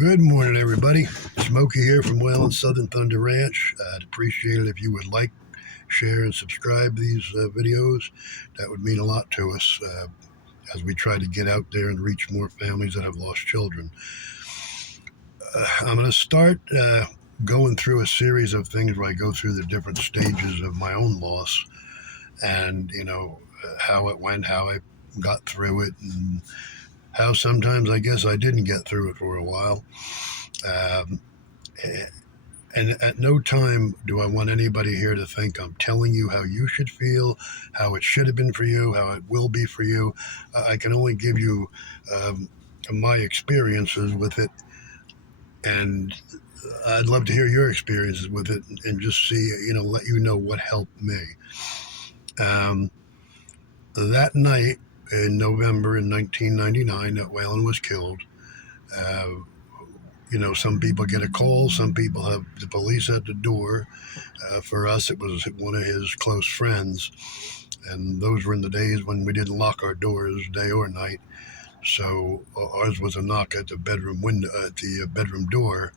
Good morning, everybody. Smokey here from Whalen Southern Thunder Ranch. I'd appreciate it if you would like, share, and subscribe these videos. That would mean a lot to us as we try to get out there and reach more families that have lost children. I'm going to start going through a series of things where I go through the different stages of my own loss and, how it went, how I got through it, and how sometimes I guess I didn't get through it for a while. And at no time do I want anybody here to think I'm telling you how you should feel, how it should have been for you, how it will be for you. I can only give you my experiences with it, and I'd love to hear your experiences with it and just see, let you know what helped me. That night in November in 1999 that Whalen was killed, some people get a call, some people have the police at the door. For us, it was one of his close friends, and those were in the days when we didn't lock our doors day or night. So ours was a knock at the bedroom window, at the bedroom door,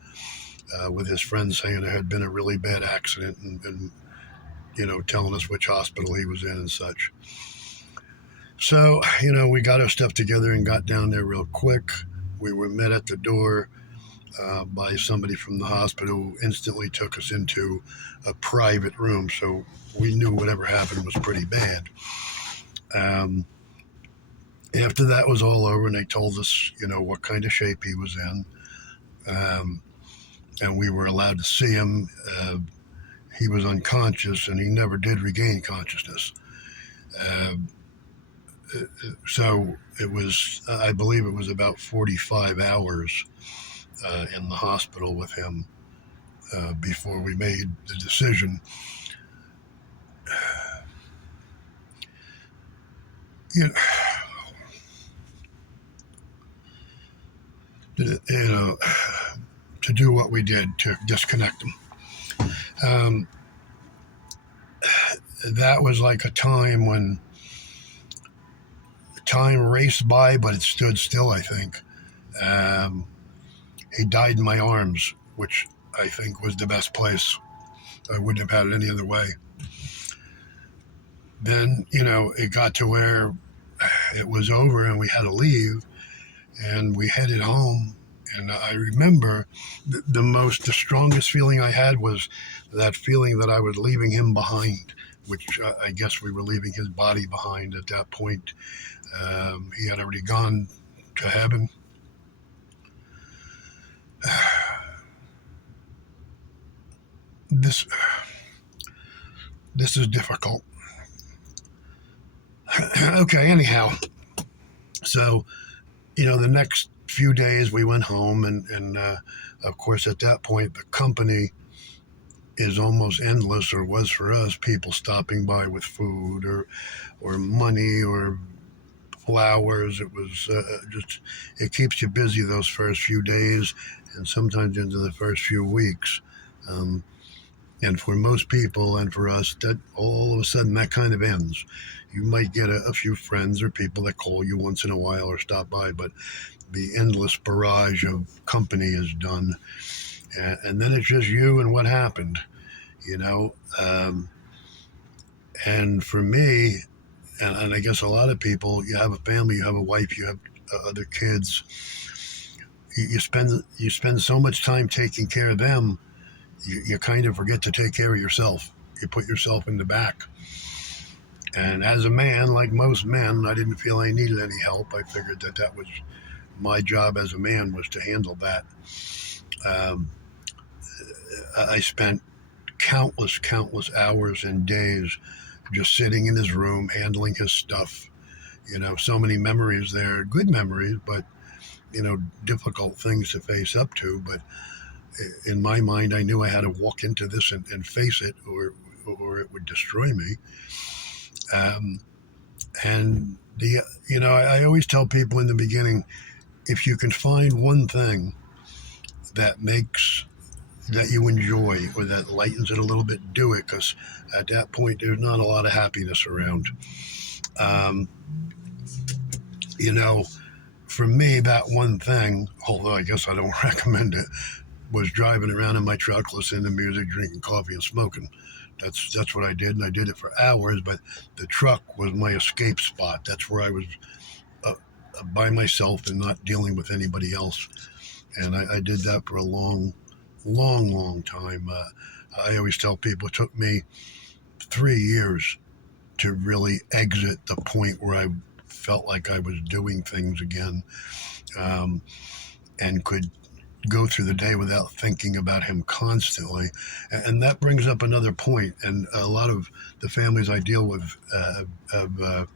with his friend saying there had been a really bad accident and telling us which hospital he was in and such. So, we got our stuff together and got down there real quick. We were met at the door by somebody from the hospital who instantly took us into a private room. So we knew whatever happened was pretty bad. After that was all over and they told us, what kind of shape he was in, and we were allowed to see him, he was unconscious and he never did regain consciousness. So it was, I believe it was about 45 hours in the hospital with him before we made the decision. To do what we did to disconnect him. That was like a time when time raced by, but it stood still, I think. He died in my arms, which I think was the best place. I wouldn't have had it any other way. Then, it got to where it was over and we had to leave, and we headed home. And I remember the strongest feeling I had was that feeling that I was leaving him behind, which I guess we were leaving his body behind at that point. He had already gone to heaven. This is difficult. Okay, anyhow. So, the next few days we went home and of course at that point the company is almost endless, or was for us, people stopping by with food or money or flowers. It was it keeps you busy those first few days and sometimes into the first few weeks. And for most people and for us, that all of a sudden that kind of ends. You might get a few friends or people that call you once in a while or stop by, but the endless barrage of company is done. And then it's just you and what happened, and for me, and I guess a lot of people, you have a family, you have a wife, you have other kids. You spend so much time taking care of them, you kind of forget to take care of yourself. You put yourself in the back. And as a man, like most men, I didn't feel I needed any help. I figured that was my job as a man, was to handle that. I spent countless hours and days just sitting in his room, handling his stuff. So many memories there, good memories, but, difficult things to face up to. But in my mind, I knew I had to walk into this and face it, or it would destroy me. And I always tell people in the beginning, if you can find one thing that you enjoy or that lightens it a little bit, do it, because at that point there's not a lot of happiness around. for me, that one thing, although I guess I don't recommend it, was driving around in my truck, listening to music, drinking coffee, and smoking. That's what I did, and I did it for hours. But the truck was my escape spot. That's where I was by myself and not dealing with anybody else. And I did that for a long time. I always tell people it took me 3 years to really exit the point where I felt like I was doing things again, and could go through the day without thinking about him constantly. And that brings up another point. And a lot of the families I deal with have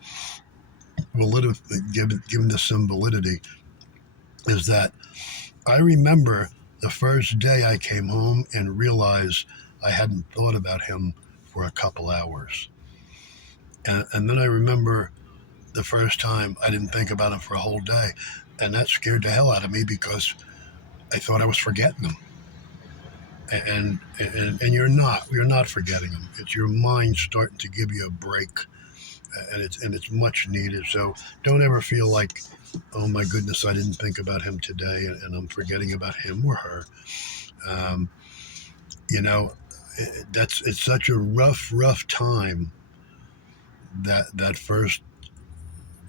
given this some validity, is that I remember the first day I came home and realized I hadn't thought about him for a couple hours. And then I remember the first time I didn't think about him for a whole day. And that scared the hell out of me because I thought I was forgetting him. And you're not forgetting him. It's your mind starting to give you a break, and it's much needed. So don't ever feel like, oh my goodness, I didn't think about him today, and I'm forgetting about him or her. You know, it's such a rough time, that first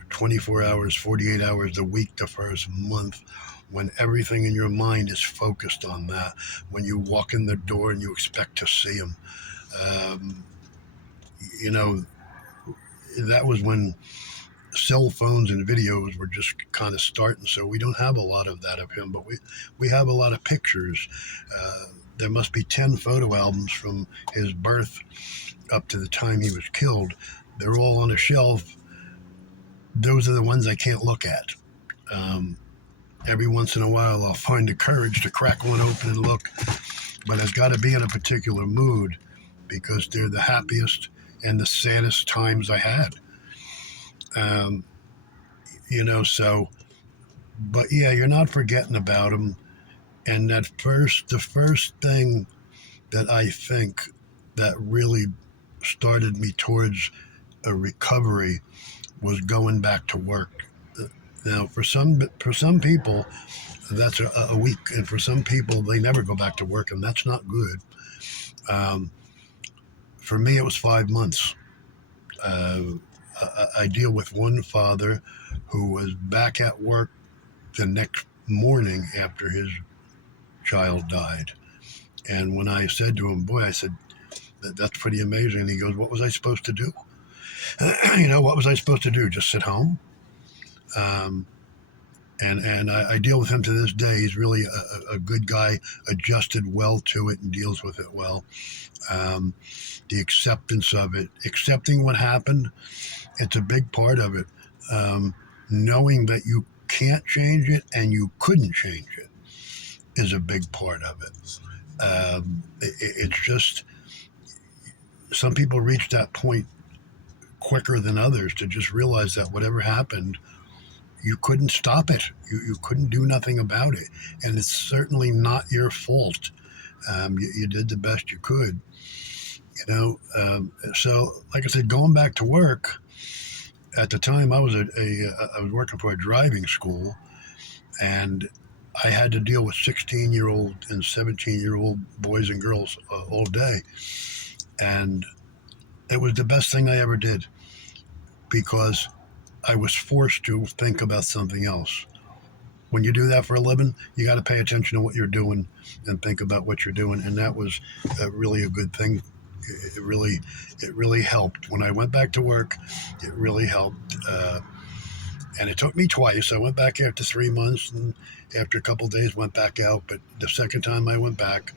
24 hours, 48 hours a week, the first month, when everything in your mind is focused on that. When you walk in the door and you expect to see him, you know, that was when cell phones and videos were just kind of starting. So we don't have a lot of that of him, but we have a lot of pictures. There must be 10 photo albums from his birth up to the time he was killed. They're all on a shelf. Those are the ones I can't look at. Every once in a while, I'll find the courage to crack one open and look, but it's got to be in a particular mood, because they're the happiest and the saddest times I had. So, but yeah, you're not forgetting about them. And the first thing that I think that really started me towards a recovery was going back to work. Now, for some people, that's a week, and for some people, they never go back to work, and that's not good. For me, it was 5 months. I deal with one father who was back at work the next morning after his child died. And when I said to him, boy, I said, that's pretty amazing. And he goes, what was I supposed to do? What was I supposed to do? Just sit home? And I deal with him to this day. He's really a good guy, adjusted well to it and deals with it well. The acceptance of it, accepting what happened, it's a big part of it. Knowing that you can't change it and you couldn't change it is a big part of it. It's just, some people reach that point quicker than others to just realize that whatever happened, you couldn't stop it. You couldn't do nothing about it. And it's certainly not your fault. You did the best you could, So, like I said, going back to work, at the time I was I was working for a driving school, and I had to deal with 16-year-old and 17-year-old boys and girls all day. And it was the best thing I ever did, because I was forced to think about something else. When you do that for a living, you got to pay attention to what you're doing and think about what you're doing. And that was really a good thing. It really helped. When I went back to work, it really helped. And it took me twice. I went back after 3 months, and after a couple of days went back out. But the second time I went back,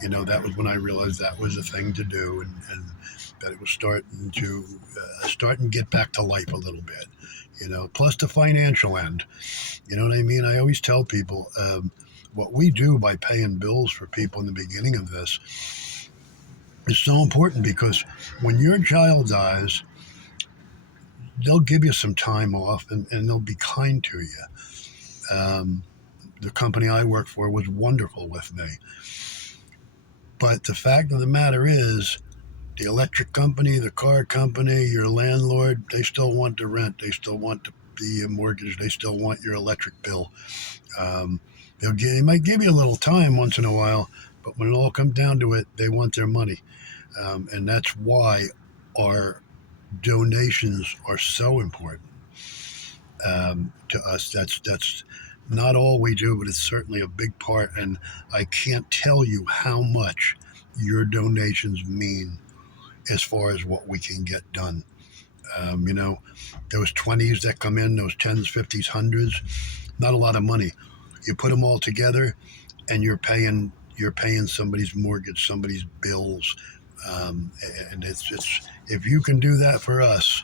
that was when I realized that was the thing to do, and that it was starting to get back to life a little bit. Plus the financial end. You know what I mean? I always tell people, what we do by paying bills for people in the beginning of this is so important, because when your child dies, they'll give you some time off, and they'll be kind to you. The company I work for was wonderful with me. But the fact of the matter is, the electric company, the car company, your landlord, they still want the rent. They still want the mortgage. They still want your electric bill. They might give you a little time once in a while, but when it all comes down to it, they want their money. And that's why our donations are so important to us. That's not all we do, but it's certainly a big part. And I can't tell you how much your donations mean as far as what we can get done. You know, those 20s that come in, those 10s, 50s, 100s, not a lot of money. You put them all together, and you're paying somebody's mortgage, somebody's bills, and it's if you can do that for us,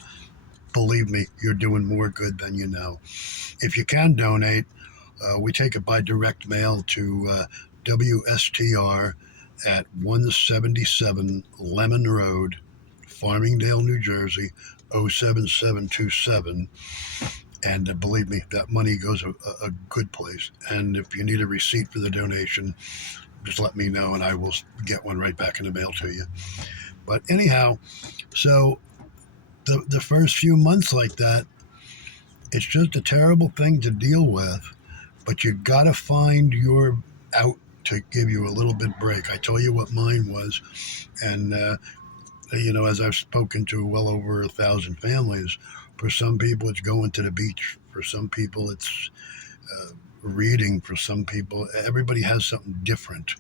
believe me, you're doing more good than you know. If you can donate, we take it by direct mail to WSTR at 177 Lemon Road, Farmingdale, New Jersey, 07727. And believe me, that money goes a good place. And if you need a receipt for the donation, just let me know and I will get one right back in the mail to you. But anyhow, so the first few months like that, it's just a terrible thing to deal with, but you got to find your out to give you a little bit break. I told you what mine was. And, as I've spoken to well over 1,000 families, for some people it's going to the beach. For some people it's reading. For some people, everybody has something different,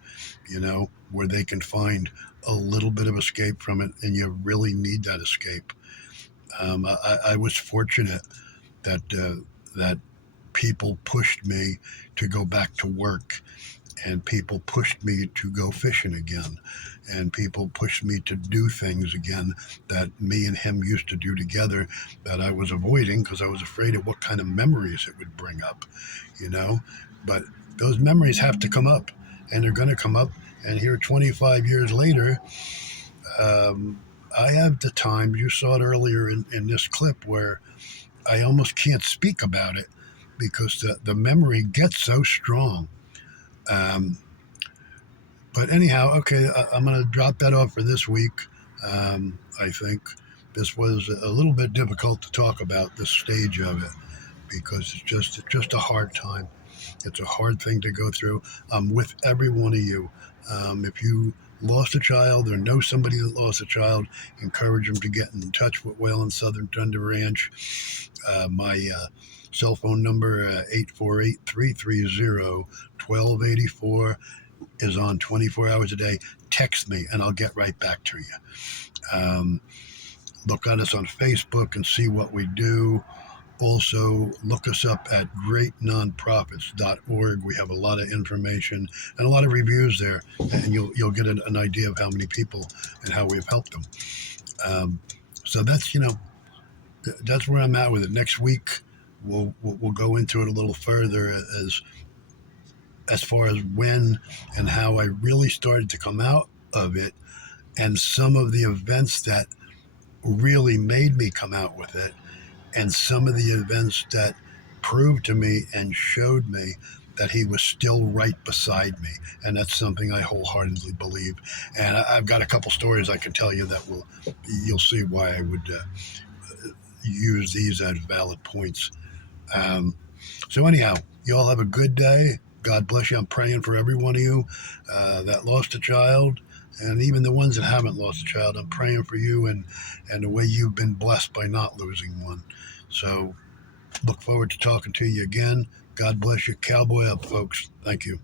where they can find a little bit of escape from it, and you really need that escape. I was fortunate that people pushed me to go back to work, and people pushed me to go fishing again, and people pushed me to do things again that me and him used to do together that I was avoiding because I was afraid of what kind of memories it would bring up, But those memories have to come up, and they're going to come up. And here, 25 years later, I have the times, you saw it earlier in this clip, where I almost can't speak about it because the memory gets so strong. But anyhow, okay, I'm going to drop that off for this week. I think this was a little bit difficult to talk about, this stage of it, because it's just a hard time. It's a hard thing to go through. I'm with every one of you. If you lost a child or know somebody that lost a child, encourage them to get in touch with Whalen Southern Thunder Ranch. My cell phone number, 848-330-1284, is on 24 hours a day. Text me and I'll get right back to you. Look at us on Facebook and see what we do. Also, look us up at greatnonprofits.org. We have a lot of information and a lot of reviews there, and you'll get an idea of how many people and how we've helped them. So that's where I'm at with it. Next week, we'll go into it a little further as far as when and how I really started to come out of it, and some of the events that really made me come out with it, and some of the events that proved to me and showed me that he was still right beside me. And that's something I wholeheartedly believe. And I've got a couple stories I can tell you that you'll see why I would use these as valid points. So anyhow, you all have a good day. God bless you. I'm praying for every one of you that lost a child, and even the ones that haven't lost a child. I'm praying for you and the way you've been blessed by not losing one. So look forward to talking to you again. God bless you. Cowboy up, folks. Thank you.